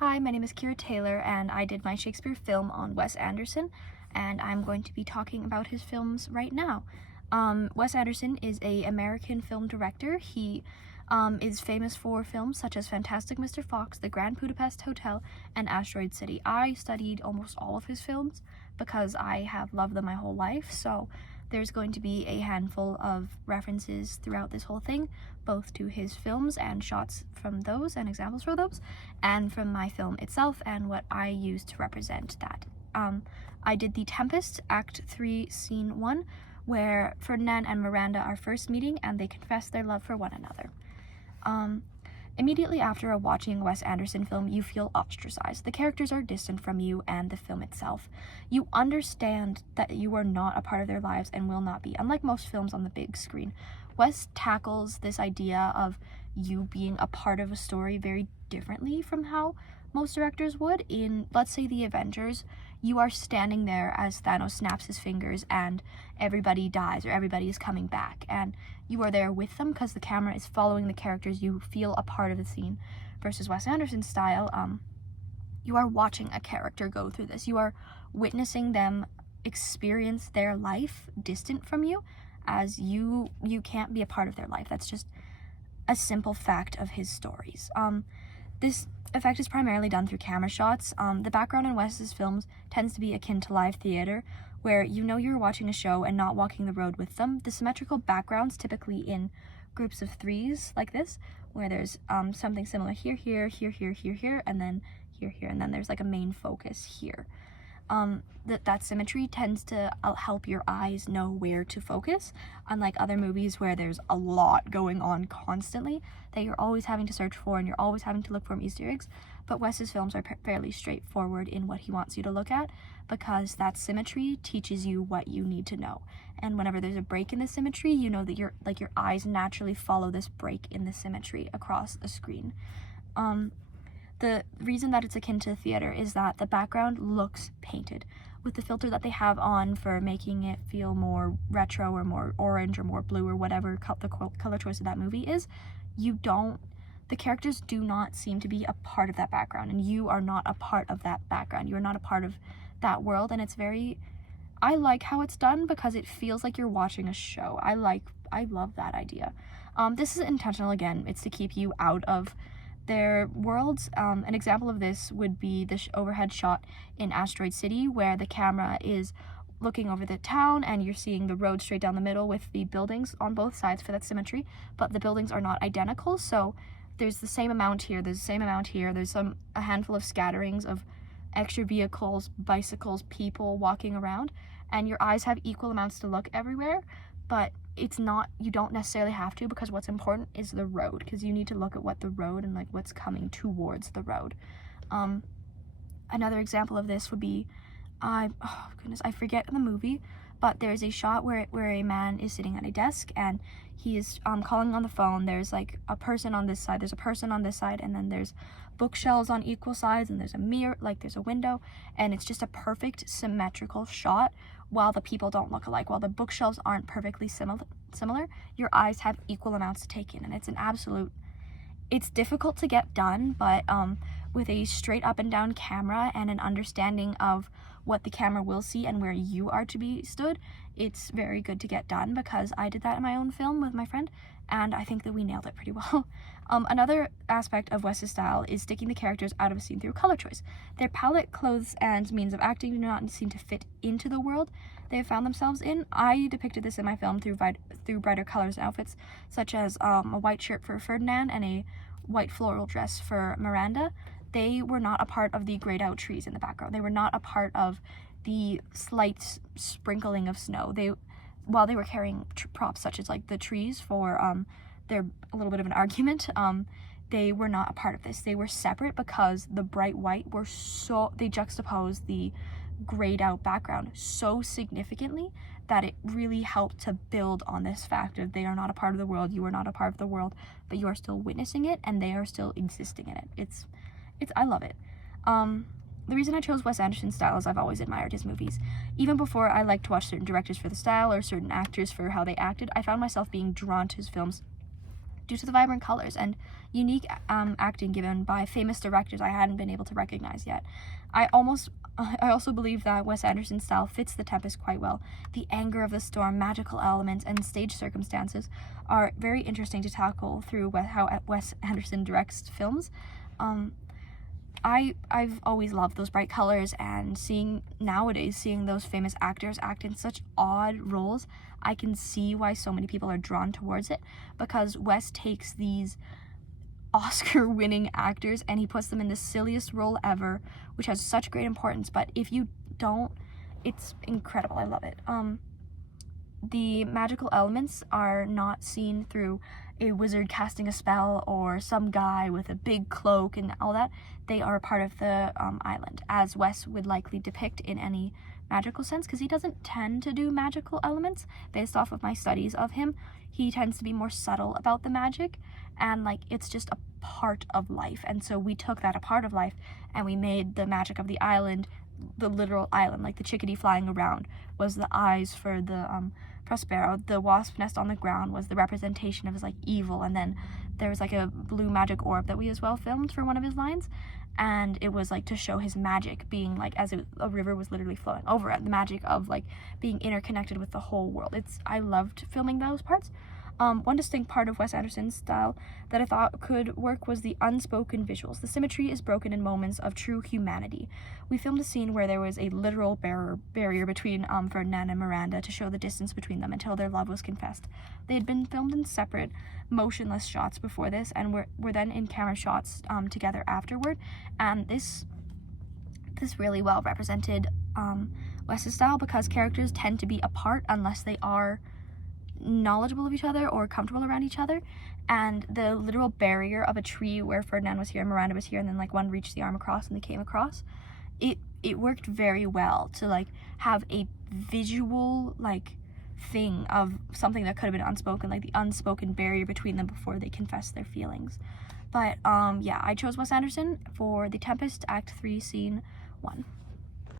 Hi, my name is Keira Taylor, and I did my Shakespeare film on Wes Anderson, and I'm going to be talking about his films right now. Wes Anderson is an American film director. He is famous for films such as Fantastic Mr. Fox, The Grand Budapest Hotel, and Asteroid City. I studied almost all of his films because I have loved them my whole life, so there's going to be a handful of references throughout this whole thing, both to his films and shots from those and examples for those, and from my film itself and what I used to represent that. I did The Tempest, Act 3, Scene 1, where Ferdinand and Miranda are first meeting and they confess their love for one another. Immediately after watching a Wes Anderson film, you feel ostracized. The characters are distant from you and the film itself. You understand that you are not a part of their lives and will not be. Unlike most films on the big screen, Wes tackles this idea of you being a part of a story very differently from how most directors would. In, let's say, The Avengers, you are standing there as Thanos snaps his fingers and everybody dies or everybody is coming back, and you are there with them because the camera is following the characters. You feel a part of the scene. Versus Wes Anderson's style, you are watching a character go through this. You are witnessing them experience their life distant from you, as you can't be a part of their life. That's just a simple fact of his stories. This effect is primarily done through camera shots. The background in Wes's films tends to be akin to live theater, where you know you're watching a show and not walking the road with them. The symmetrical backgrounds, typically in groups of threes like this, where there's something similar here, here, here, here, here, here, and then here, here, and then there's like a main focus here. That symmetry tends to help your eyes know where to focus, unlike other movies where there's a lot going on constantly that you're always having to search for and you're always having to look for Easter eggs. But Wes's films are fairly straightforward in what he wants you to look at, because that symmetry teaches you what you need to know. And whenever there's a break in the symmetry, you know that your eyes naturally follow this break in the symmetry across the screen. The reason that it's akin to theater is that the background looks painted. With the filter that they have on for making it feel more retro or more orange or more blue or whatever the color choice of that movie is, the characters do not seem to be a part of that background, and you are not a part of that background. You are not a part of that world, and I like how it's done because it feels like you're watching a show. I love that idea. This is intentional again. It's to keep you out of their worlds. An example of this would be the overhead shot in Asteroid City, where the camera is looking over the town and you're seeing the road straight down the middle with the buildings on both sides for that symmetry, but the buildings are not identical, so there's the same amount here, there's the same amount here, there's a handful of scatterings of extra vehicles, bicycles, people walking around, and your eyes have equal amounts to look everywhere, but you don't necessarily have to, because what's important is the road, because you need to look at what the road and like what's coming towards the road. Another example of this would be, I forget the movie, but there's a shot where a man is sitting at a desk and he is calling on the phone. There's like a person on this side, there's a person on this side, and then there's bookshelves on equal sides, and there's a mirror, like there's a window, and it's just a perfect symmetrical shot. While the people don't look alike, while the bookshelves aren't perfectly similar, your eyes have equal amounts to take in, and it's difficult to get done, but with a straight up and down camera and an understanding of what the camera will see and where you are to be stood, it's very good to get done, because I did that in my own film with my friend, and I think that we nailed it pretty well. Another aspect of Wes's style is sticking the characters out of a scene through color choice. Their palette, clothes, and means of acting do not seem to fit into the world they have found themselves in. I depicted this in my film through brighter colors and outfits, such as a white shirt for Ferdinand and a white floral dress for Miranda. They were not a part of the grayed out trees in the background. They were not a part of the slight sprinkling of snow. While they were carrying props such as like the trees for they're a little bit of an argument, they were not a part of this. They were separate because the bright white they juxtaposed the grayed out background so significantly that it really helped to build on this fact of they are not a part of the world, you are not a part of the world, but you are still witnessing it and they are still existing in it. I love it. The reason I chose Wes Anderson's style is I've always admired his movies. Even before I liked to watch certain directors for the style or certain actors for how they acted, I found myself being drawn to his films due to the vibrant colors and unique acting given by famous directors I hadn't been able to recognize yet. I also believe that Wes Anderson's style fits The Tempest quite well. The anger of the storm, magical elements, and stage circumstances are very interesting to tackle through how Wes Anderson directs films. I've always loved those bright colors, and seeing those famous actors act in such odd roles, I can see why so many people are drawn towards it, because Wes takes these Oscar-winning actors and he puts them in the silliest role ever, which has such great importance, but if you don't, it's incredible. I love it. The magical elements are not seen through a wizard casting a spell or some guy with a big cloak and all that. They are part of the island, as Wes would likely depict in any magical sense, because he doesn't tend to do magical elements. Based off of my studies of him, he tends to be more subtle about the magic, and like it's just a part of life. And so we took that a part of life and we made the magic of the island, the literal island, like the chickadee flying around was the eyes for the Prospero. The wasp nest on the ground was the representation of his like evil, and then there was like a blue magic orb that we as well filmed for one of his lines, and it was like to show his magic being like as a river was literally flowing over it, the magic of like being interconnected with the whole world. I loved filming those parts. One distinct part of Wes Anderson's style that I thought could work was the unspoken visuals. The symmetry is broken in moments of true humanity. We filmed a scene where there was a literal barrier between Ferdinand and Miranda to show the distance between them until their love was confessed. They had been filmed in separate, motionless shots before this, and were then in camera shots together afterward. And this really well represented Wes's style, because characters tend to be apart unless they are knowledgeable of each other or comfortable around each other, and the literal barrier of a tree where Ferdinand was here and Miranda was here, and then like one reached the arm across and they came across, it worked very well to like have a visual like thing of something that could have been unspoken, like the unspoken barrier between them before they confessed their feelings. But yeah, I chose Wes Anderson for The Tempest Act 3 Scene 1.